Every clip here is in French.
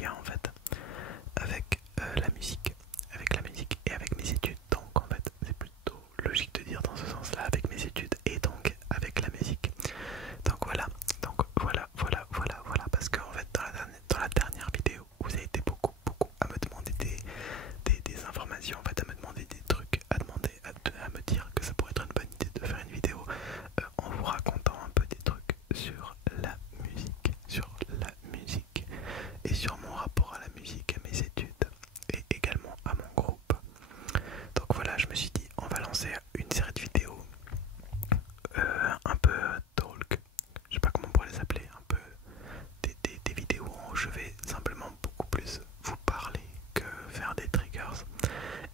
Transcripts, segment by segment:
lien en fait avec la musique et avec mes études. Donc en fait c'est plutôt logique de dire dans ce sens-là avec mes études et donc avec la musique. Donc voilà, voilà, parce qu'en fait dans la dernière vidéo, vous avez été beaucoup à me demander des informations, en fait à me demander des trucs, à me dire que ça pourrait être une bonne idée de faire une vidéo en vous racontant un peu des trucs sur la musique et sur mon rapport à la musique, à mes études et également à mon groupe. Donc voilà, je me suis dit on va lancer une série de vidéos un peu talk, je sais pas comment on pourrait les appeler, un peu des vidéos où je vais simplement beaucoup plus vous parler que faire des triggers.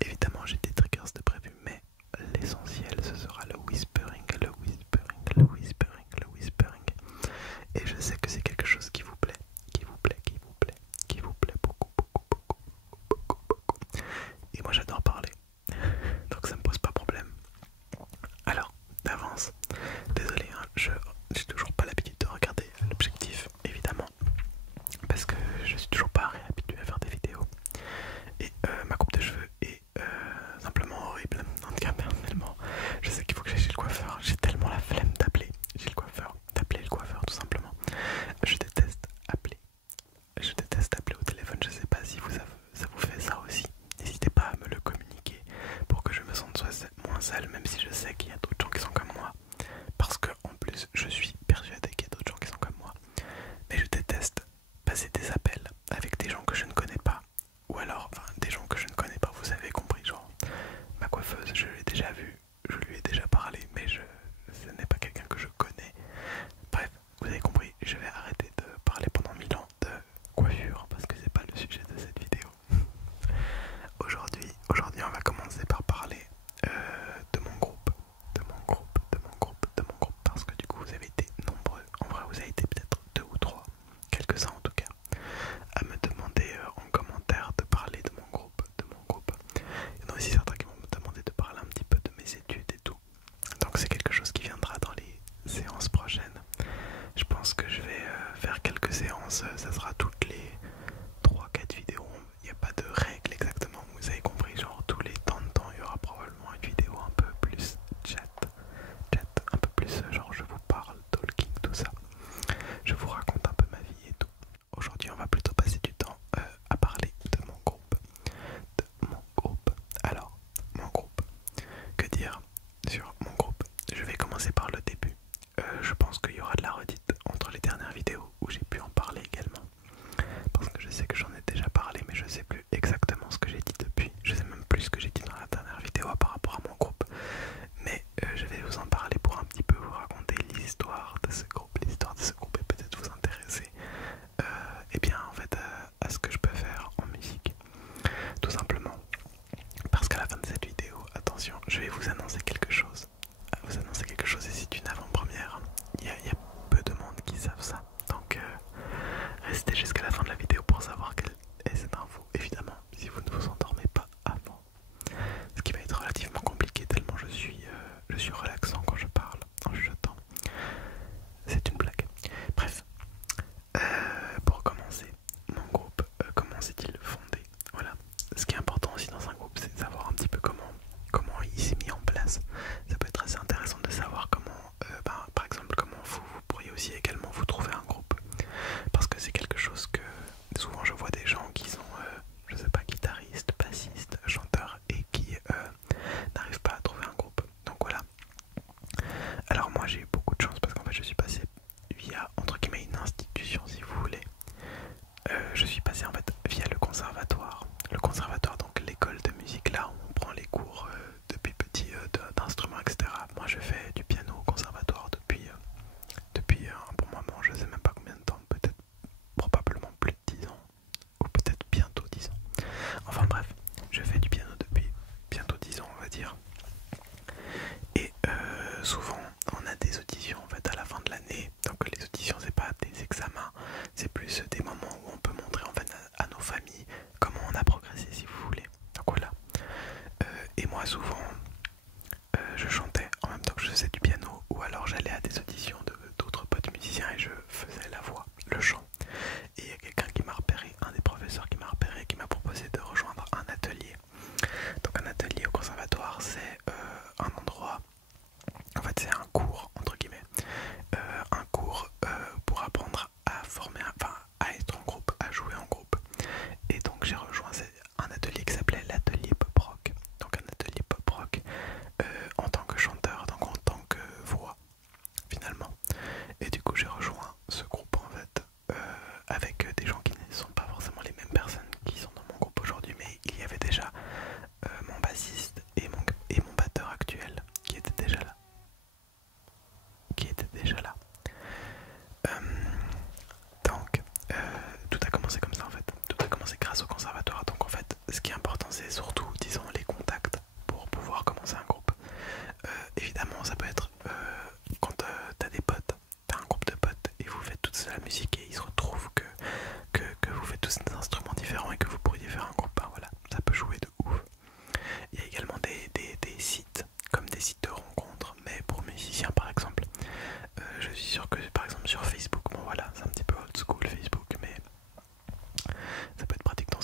Évidemment j'ai des triggers de prévu, mais l'essentiel ce sera le whispering, le whispering, le whispering, le whispering. Et je sais que c'est quelque chose qui vous plaît, qui vous plaît, qui vous plaît, qui vous plaît beaucoup, beaucoup,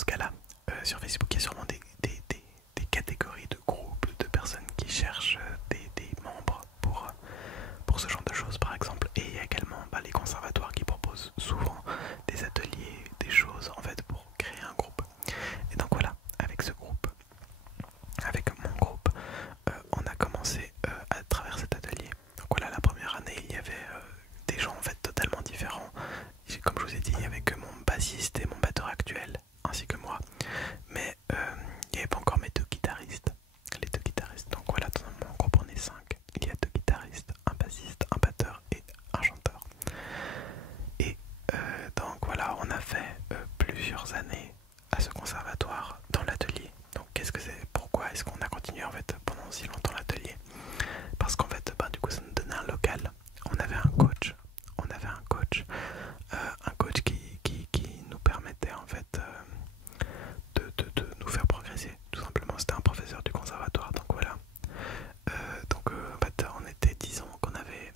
ce cas-là, sur Facebook, il y a sûrement des catégories de groupes, de personnes qui cherchent des membres pour ce genre de choses par exemple. Et il y a également les conservatoires qui proposent souvent des ateliers, des choses en fait pour créer un groupe. Et donc voilà, avec ce groupe, avec mon groupe, on a commencé à travers cet atelier. Donc voilà, la première année, il y avait des gens en fait totalement différents. Comme je vous ai dit, il y avait que mon bassiste et mon batteur actuel, ainsi que moi. Mais il n'y avait pas encore mes deux guitaristes, les deux guitaristes. Donc voilà, dans mon groupe on est 5. Il y a deux guitaristes, un bassiste, un batteur et un chanteur. Et donc voilà, on a fait plusieurs années à ce conservatoire dans l'atelier. Donc qu'est-ce que c'est? Pourquoi est-ce qu'on a continué en fait pendant si longtemps l'atelier? Parce qu'en fait, du coup, ça nous donnait un local. On avait un coach. Un coach qui nous permettait en fait de nous faire progresser. Tout simplement, c'était un professeur du conservatoire. Donc voilà. En fait, on était, disons qu'on avait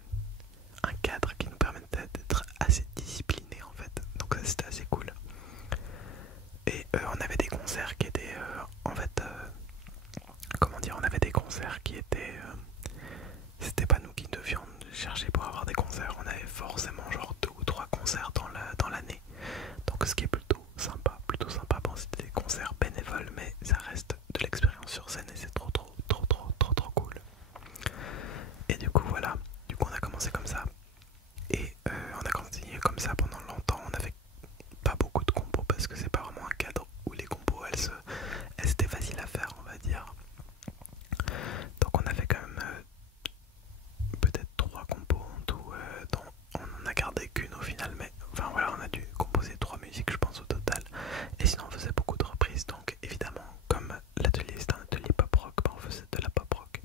un cadre qui nous permettait d'être assez disciplinés en fait. Donc ça, c'était assez cool. Et on avait des concerts qui étaient en fait comment dire, on avait des concerts qui étaient c'était pas nous qui devions chercher pour avoir des concerts, on avait forcément genre 2 ou 3 concerts dans l'année. Donc ce qui est plutôt sympa. Bon, c'était des concerts bénévoles, mais ça reste de l'expérience sur scène et c'est trop cool. Et du coup voilà, on a commencé comme ça. Et on a continué comme ça pendant longtemps. On avait pas beaucoup de compos parce que c'est pas vraiment un cadre où les compos elles étaient faciles à faire, on va dire. Donc on avait quand même peut-être 3 compos en tout, dont on en a gardé qu'une au final, mais enfin voilà, on a dû composer 3 musiques je pense au total. Et sinon on faisait beaucoup de reprises, donc évidemment comme l'atelier c'était un atelier pop rock, on faisait de la pop rock.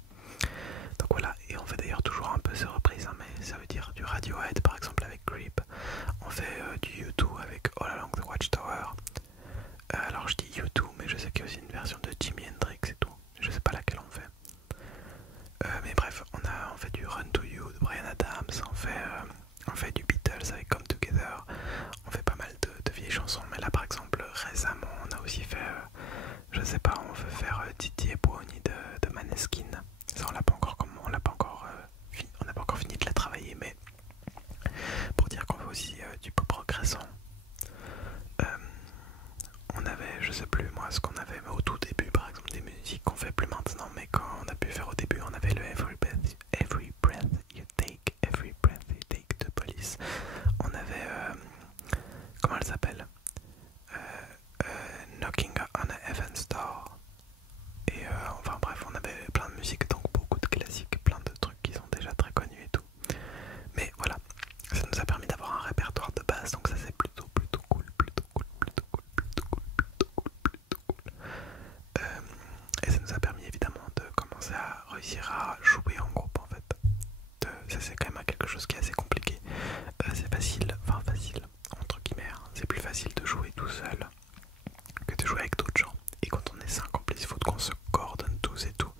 Donc voilà, et on fait d'ailleurs toujours un peu ces reprises, hein, mais ça veut dire du Radiohead par exemple avec Creep. On fait du U2 avec All Along the Watchtower. Alors je dis U2, mais je sais qu'il y a aussi une version de Jimi Hendrix et tout. Je sais pas laquelle on fait. Mais bref, on fait du Run to You de Bryan Adams, on fait du Beatles avec Come Together, on fait pas mal de vieilles chansons. Mais là par exemple récemment on a aussi fait, je sais pas, on veut faire Titi et Pony de Maneskin. Ça on n'a pas encore fini de la travailler, mais pour dire qu'on fait aussi du pop rock récent. On avait, je sais plus moi ce qu'on avait, mais au tout début par exemple des musiques qu'on fait plus maintenant, mais quand on a pu faire au début, on avait le Every Breath You Take de Police. On avait, comment elle s'appelle, Knocking on a Heaven's Door. Et enfin bref, on avait plein de musiques, donc beaucoup de classiques, plein de trucs qui sont déjà très connus et tout. Mais voilà, ça nous a permis d'avoir un répertoire de base, donc ça c'est plutôt cool. Et ça nous a permis évidemment de commencer à réussir à jouer en groupe en fait. Ça c'est quand même quelque chose qui est assez compliqué. C'est facile, entre guillemets, hein. C'est plus facile de jouer tout seul que de jouer avec d'autres gens. Et quand on est 5 en plus, il faut qu'on se coordonne tous et tout.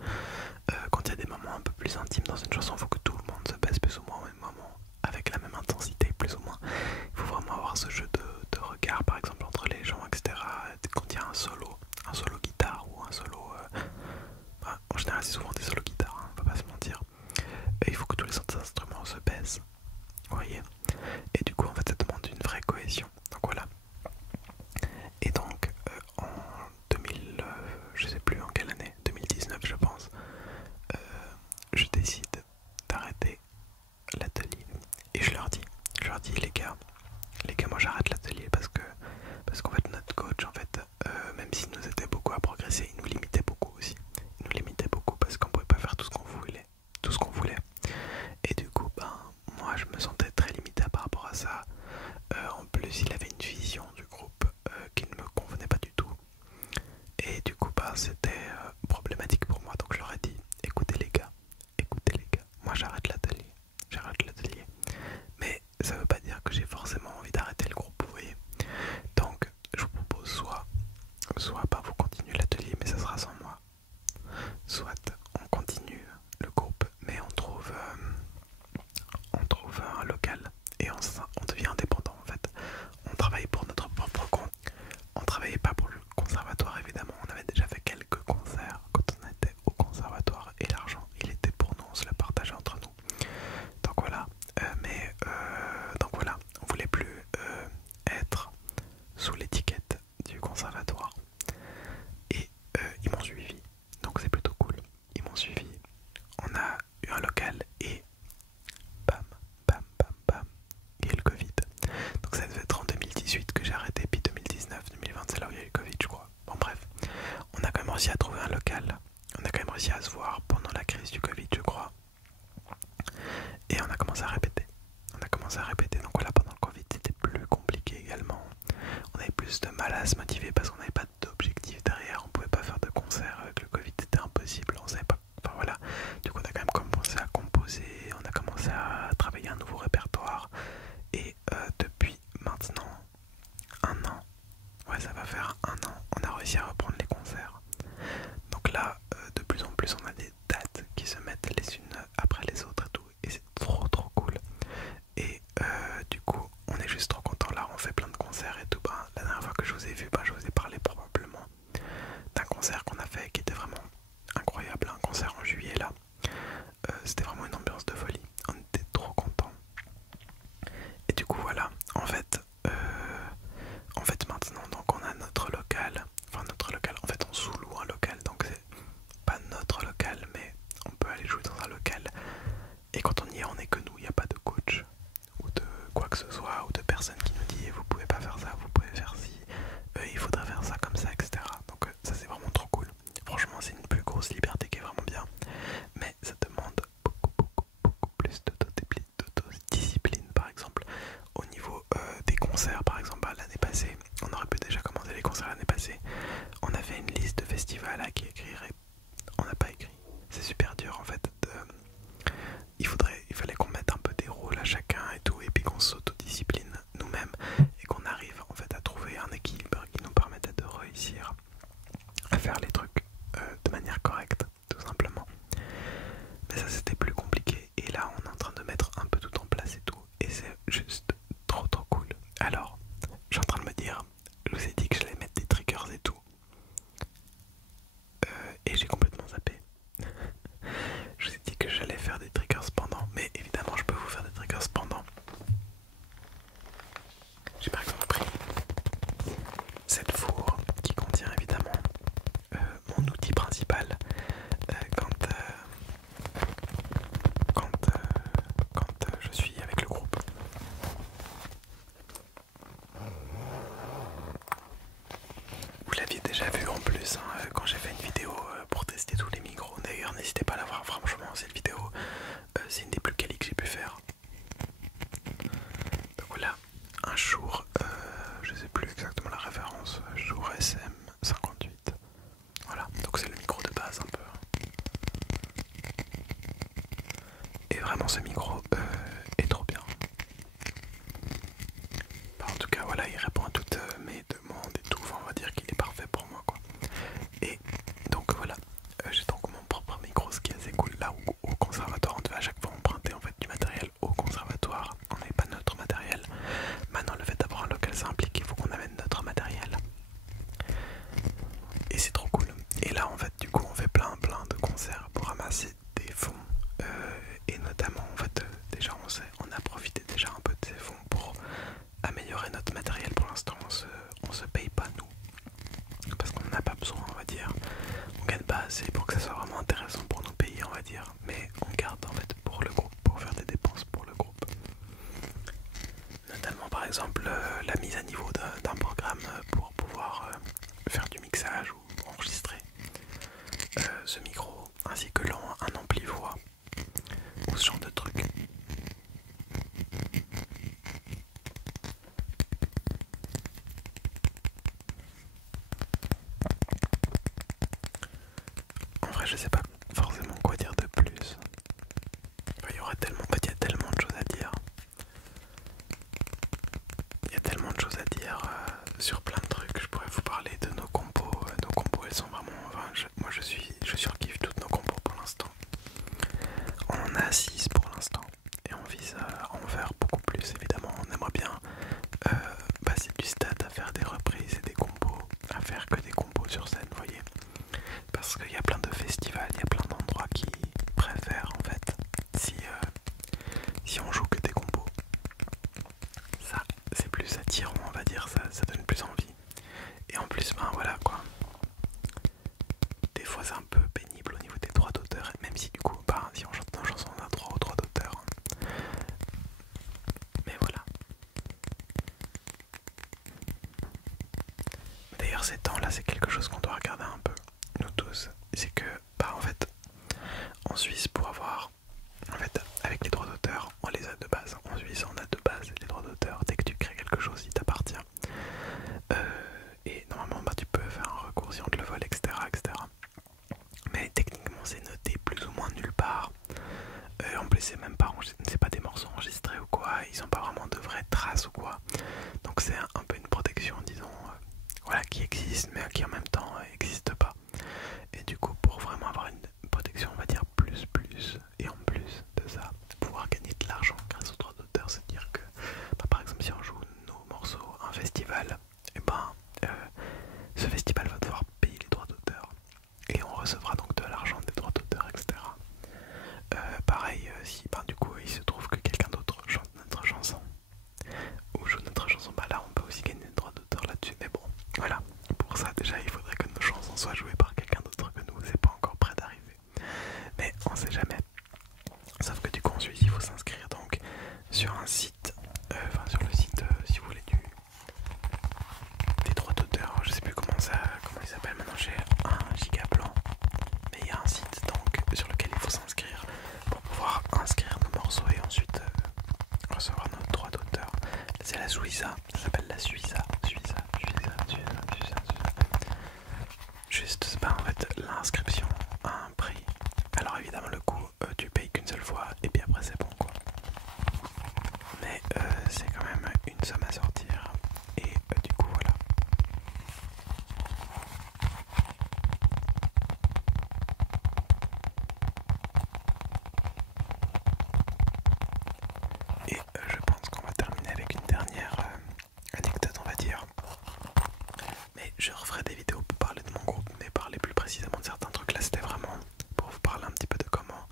Quand il y a des moments un peu plus intimes dans une chanson, il faut que tout le monde se baisse plus ou moins au même moment, avec la même intensité plus ou moins. Il faut vraiment avoir ce jeu de regard par exemple entre les gens, etc. Quand il y a un solo guitare ou un solo... en général c'est souvent des solos guitare, hein, réussi à se voir pendant la crise du Covid, je crois. Et on a commencé à répéter. Donc voilà, pendant le Covid, c'était plus compliqué également. On avait plus de mal à se motiver parce qu'on n'avait pas d'objectif derrière. On pouvait pas faire de concert avec le Covid, c'était impossible. On savait pas. Enfin voilà. Du coup, on a quand même commencé à composer. On a commencé à travailler un nouveau répertoire. Et depuis maintenant un an, ouais, ça va faire un an, on a réussi à reprendre les concerts. Donc là, de plus en plus, on a des dates qui se mettent les unes après les autres et tout. Et c'est trop cool. Et du coup, on est juste trop content. Là, on fait plein de concerts et tout. Ben, la dernière fois que je vous ai vu, ben, je vous ai parlé probablement d'un concert qu'on a fait qui était vraiment incroyable. Un concert en juillet là. C'était vraiment une ambiance de folie. On était trop contents. Et du coup, voilà. En fait maintenant, donc on a notre local. Enfin, notre local. En fait, on sous-loue un local. Donc, c'est pas notre local, mais on peut aller jouer dans un local. Et quand on y est, on est que nous. Il n'y a pas de coach ou de quoi que ce soit, ou de personne qui nous dit vous pouvez pas faire ça, vous pouvez faire ci, il faudrait faire ça comme ça, etc. Donc ça c'est vraiment trop cool. Franchement c'est une plus grosse liberté qui est vraiment bien, mais ça demande beaucoup plus d'autodiscipline. Par exemple au niveau des concerts, par exemple l'année passée, on aurait pu déjà commencer les concerts l'année passée, on avait une liste de festivals à qui écrire et on n'a pas écrit. C'est super dur en fait il fallait qu'on mette un peu des rôles à chacun et tout, et puis qu'on s'autodiscipline nous-mêmes et qu'on arrive en fait à trouver un équilibre qui nous permette de réussir à faire les trucs de manière correcte, tout simplement. Mais ça c'était plus compliqué, et là on est en train de mettre un peu tout en place et tout, et c'est juste trop cool. Alors, je suis en train de me dire, je vous ai dit que j'allais mettre des triggers et tout, et j'ai complètement zappé. Je vous ai dit que j'allais faire des triggers pendant, mais évidemment je peux vous faire des triggers pendant. J'ai par exemple pris cette fourre qui contient évidemment mon outil principal quand je suis avec le groupe. Vous l'aviez déjà vu en plus hein, quand j'ai fait une vidéo pour tester tous les micros. D'ailleurs n'hésitez pas à la voir, franchement cette vidéo c'est une des plus qualies que j'ai pu faire. Donc voilà, un Shure, je sais plus exactement la référence, Shure SM58. Voilà, donc c'est le micro de base un peu. Et vraiment ce micro est trop bien. En tout cas voilà, il répond à toutes mes demandes et tout, enfin, on va dire qu'il est parfait pour moi quoi. Et donc voilà, j'ai donc mon propre micro, ce qui est assez cool. Là où au conservatoire on devait à chaque fois emprunter en fait du matériel au conservatoire, on n'avait pas notre matériel. Maintenant le fait d'avoir un local ça implique qu'il faut qu'on amène notre matériel. Et c'est trop cool. Et là en fait du coup on fait plein de concerts pour ramasser des fonds. Et notamment en fait déjà on a profité déjà un peu de ces fonds pour améliorer notre matériel. Pour l'instant on se paye pas nous, parce qu'on n'en a pas besoin on va dire. On gagne pas assez pour que ça soit vraiment intéressant pour nous payer on va dire. Mais on garde en fait pour le groupe, pour faire des dépenses pour le groupe. Notamment par exemple la mise à niveau d'un programme pour pouvoir faire du mixage ou enregistrer ce micro, ainsi que un ampli voix ou ce genre de trucs. En vrai je sais pas forcément quoi dire de plus. Enfin, il y aurait tellement, en fait, il y a tellement de choses à dire. Il y a tellement de choses à dire sur plein de trucs. Je pourrais vous parler de nos compos. Nos compos elles sont vraiment... Enfin, moi je surkiffe toutes nos compos pour l'instant. On en a 6 pour l'instant. Et on vise à en faire beaucoup plus évidemment. On aimerait bien passer du stade à faire des reprises et des compos. À faire que des compos sur scène, vous voyez. Parce qu'il y a plein de festivals, il y a plein d'endroits qui préfèrent en fait si on joue que des compos. Ça c'est plus attirant on va dire, ça donne plus envie. Et en plus ben voilà quoi. Des fois c'est un peu pénible au niveau des droits d'auteur, même si du coup ben, si on chante nos chansons on a droit aux droits d'auteur. Mais voilà. D'ailleurs ces temps là c'est quelque chose qu'on doit regarder un peu, nous tous. C'est que bah en fait c'est pas des morceaux enregistrés ou quoi, ils ont pas vraiment de vraies traces ou quoi. Donc c'est un peu une protection, disons, voilà, qui existe mais qui en même temps n'existe pas. Et du coup, pour vraiment avoir une protection, on va dire plus, et en plus de ça, pouvoir gagner de l'argent grâce aux droits d'auteur, c'est à dire que, bah, par exemple, si on joue nos morceaux à un festival, et ben, ce festival va devoir payer les droits d'auteur et on recevra donc de l'argent des droits d'auteur, etc. Pareil, si ben, du coup il se trouve que quelqu'un d'autre chante notre chanson ou joue notre chanson, bah là on peut aussi gagner des droits d'auteur là-dessus. Mais bon, voilà, pour ça déjà il faudrait que nos chansons soient jouées par quelqu'un d'autre que nous, c'est pas encore près d'arriver. Mais on sait jamais. Sauf que du coup ensuite il faut s'inscrire donc sur un site, enfin sur le site si vous voulez des droits d'auteur, je sais plus comment il s'appelle maintenant, j'ai un giga blanc. Mais il y a un site donc sur lequel il faut s'inscrire pour pouvoir inscrire nos morceaux et ensuite recevoir notre droit d'auteur. C'est la Suiza, ça s'appelle la Suiza. Juste, bah en fait l'inscription a un prix. Alors évidemment le coût, tu payes qu'une seule fois et puis après c'est bon quoi. Mais c'est quand même une somme à sortir et du coup voilà. Et je pense qu'on va terminer avec une dernière anecdote, on va dire. Mais je referai des vidéos pour parler de mon groupe, mais parler plus précisément de certains trucs. Là, c'était vraiment pour vous parler un petit peu de comment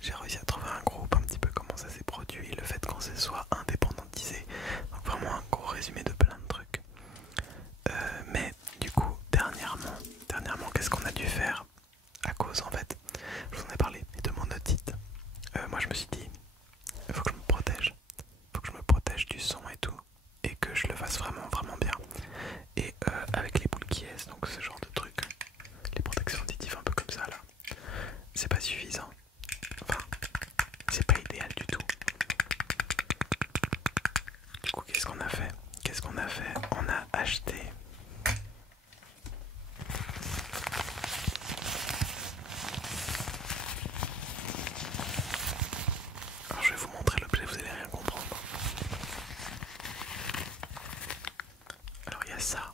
j'ai réussi à trouver un groupe, un petit peu comment ça s'est produit, le fait qu'on se soit indépendantisé. Donc vraiment un gros résumé de plein de trucs. Mais du coup, dernièrement, qu'est-ce qu'on a dû faire à cause, en fait, je vous en ai parlé, de mon otite. Moi, je me suis dit, il faut que je me protège. Faut que je me protège du son et tout, et que je le fasse vraiment bien. Et avec les boules qui est, donc ce genre de truc, les protections auditives un peu comme ça là, c'est pas suffisant. Enfin, c'est pas idéal du tout. Du coup, qu'est-ce qu'on a fait? On a acheté alors je vais vous montrer l'objet, vous allez rien comprendre. Alors il y a ça,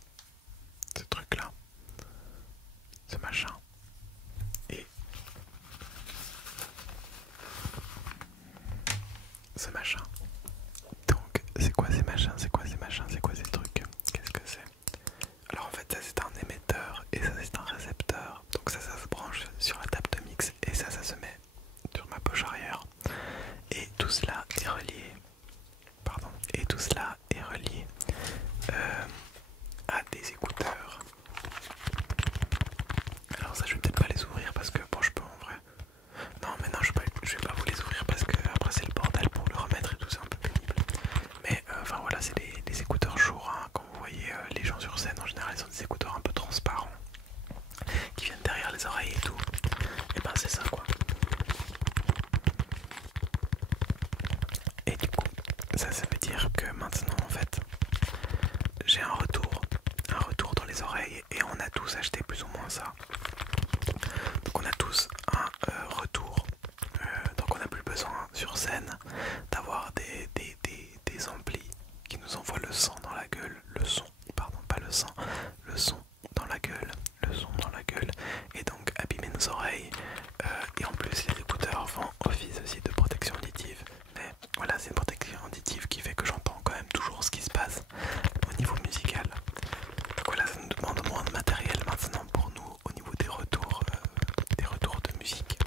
ce truc là, ce machin, et ce machin. Donc c'est quoi ces machins, c'est quoi ces trucs? Qu'est-ce que c'est? Alors en fait ça c'est un émetteur et ça c'est un récepteur. Donc ça se branche sur la table de mix et ça se met sur ma poche arrière. Et tout cela est relié, à des écouteurs. Alors ça je vais peut-être pas les ouvrir parce que bon je peux en vrai. Non mais non je vais pas vous les ouvrir parce que après c'est le bordel pour le remettre et tout, c'est un peu pénible. Mais enfin voilà, c'est des écouteurs Shure, hein. Quand vous voyez les gens sur scène en général ils ont des écouteurs un peu transparents qui viennent derrière les oreilles et tout. Et ben c'est ça quoi. Et du coup ça veut dire que maintenant en fait j'ai un retour dans les oreilles et on a tous acheté plus ou moins ça. Donc on a tous un retour. Donc on n'a plus besoin sur scène d'avoir des amplis qui nous envoient le sang dans la gueule, le son, pardon, pas le sang, le son dans la gueule, et donc abîmer nos oreilles. Et en plus les écouteurs font office aussi de protection auditive. Mais voilà, c'est une protection auditive qui fait que j'entends quand même toujours ce qui se passe au niveau musical. Donc voilà, ça nous demande moins de matériel maintenant pour nous au niveau des retours de musique.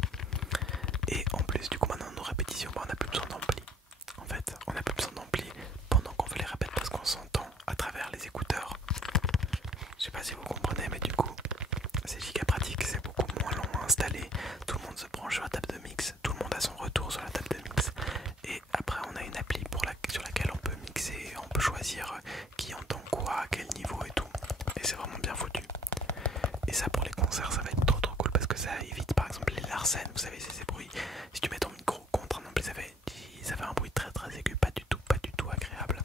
Et en plus du coup maintenant nos répétitions, on n'a plus besoin d'ampli. En fait, on n'a plus besoin d'ampli pendant qu'on fait les répètes parce qu'on s'entend à travers les écouteurs. Je sais pas si vous comprenez, mais du coup c'est giga pratique, c'est beaucoup moins long à installer. Tout le monde se branche sur la table de mix, tout le monde a son retour sur la table de mix. Et après on a une appli sur laquelle on peut mixer, on peut choisir qui entend quoi, à quel niveau et tout. Et c'est vraiment bien foutu. Et ça pour les concerts ça va être trop cool parce que ça évite par exemple les larcènes, vous savez c'est ces bruits. Si tu mets ton micro contre un ampli ça fait un bruit très aigu, pas du tout agréable.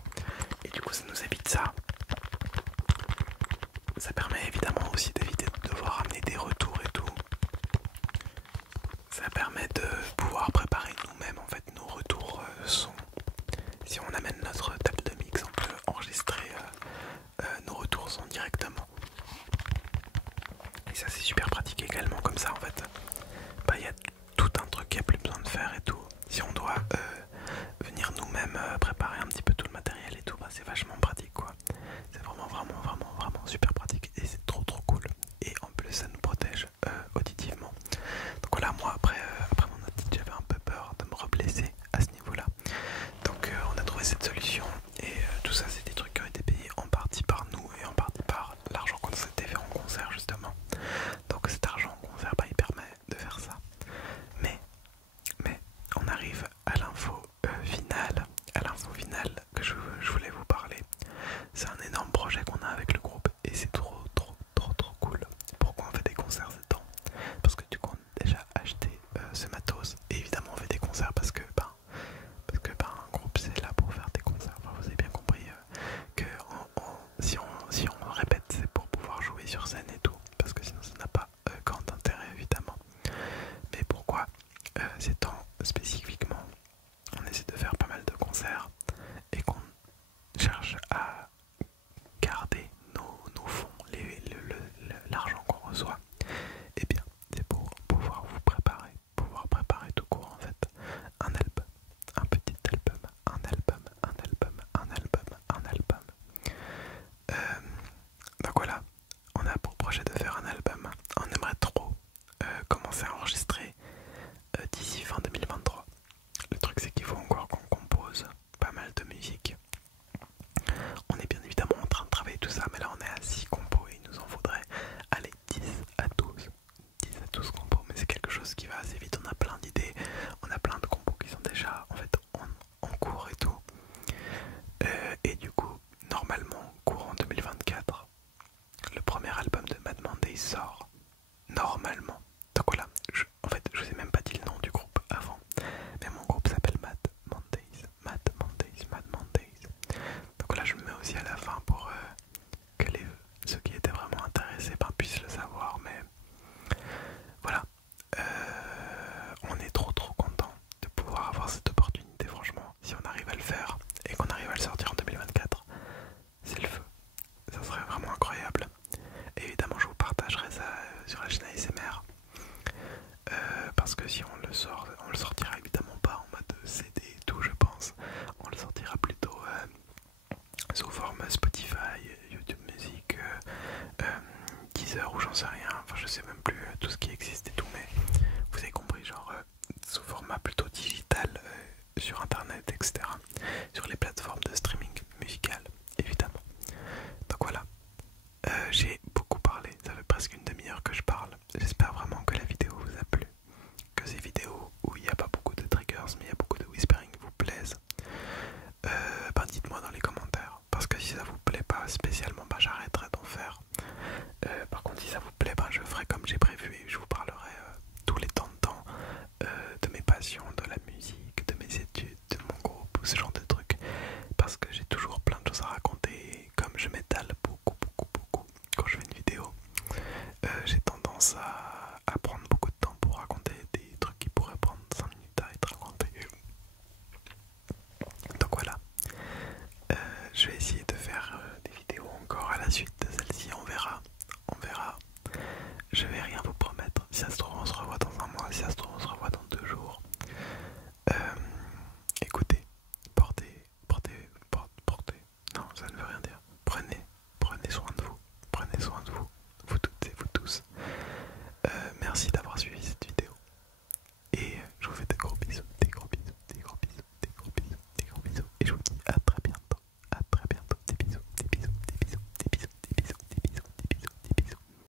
Et du coup ça nous évite ça. Ça permet évidemment aussi d'éviter de devoir amener des retours et tout. Ça permet de pouvoir préparer nous-mêmes en fait ça c'est super pratique également comme ça en fait. Bah il y a tout un truc qu'il n'y a plus besoin de faire et tout. Si on doit venir nous-mêmes préparer un petit peu tout le matériel et tout, bah c'est vachement pratique quoi. C'est vraiment super pratique et c'est trop cool. Et en plus ça nous protège auditivement. Donc voilà, moi après mon otite j'avais un peu peur de me reblesser à ce niveau-là. Donc on a trouvé cette solution et tout ça c'est des trucs qui ont été payés en partie par nous et en partie par l'argent qu'on s'était fait en concert justement. Donc cet argent en concert bah, il permet de faire ça. Mais on arrive à l'info finale, que je voulais vous parler. C'est un énorme projet qu'on a avec le groupe et c'est trop cool. Pourquoi on fait des concerts dedans? Parce que du coup on a déjà acheté ce matos et évidemment on fait des concerts parce que un groupe c'est là pour faire des concerts. Enfin, vous avez bien compris que si on répète c'est pour pouvoir jouer sur scène et tout, parce que sinon ça n'a pas grand intérêt évidemment. Mais pourquoi ces temps spécifiquement on essaie de faire pas mal de concerts et qu'on cherche à garder nos fonds, l'argent qu'on reçoit, et bien c'est pour pouvoir pouvoir préparer tout court en fait un album, un petit album, un album. Donc voilà, on a pour projet de faire un album. On aimerait trop commencer à enregistrer d'ici fin 2023. Le truc c'est qu'il faut encore qu'on compose pas mal de musique. On est bien évidemment en train de travailler tout ça, mais là on est à 6 compos et il nous en faudrait aller 10 à 12. 10 à 12 compos, mais c'est quelque chose qui va assez vite. On a plein d'idées, on a plein de compos qui sont déjà en fait en cours et tout. Et du coup, normalement, courant 2024, le premier album de Mad Mondays sort. Normalement. Donc voilà, en fait, je vous ai même pas dit le nom du groupe avant, mais mon groupe s'appelle Mad Mondays. Donc voilà, je me mets aussi à la fin pour que ceux qui étaient vraiment intéressés puissent le savoir, mais voilà. On est trop content de pouvoir avoir cette opportunité, franchement. Si on arrive à le faire et qu'on arrive à le sortir en 2024, c'est le feu. Ça serait vraiment incroyable. Et évidemment, je vous partagerai ça sur la chaîne ASMR. Parce que si on le sort, on le sortira évidemment pas en mode CD et tout, je pense. On le sortira plutôt sous forme Spotify, YouTube Music, Deezer ou j'en sais rien. Enfin, je sais même plus tout ce qui existe et tout, mais vous avez compris, genre sous format plutôt digital sur internet, etc. Sur les plateformes de streaming musical, évidemment. Donc voilà, j'ai beaucoup parlé, ça fait presque une demi-heure que je parle.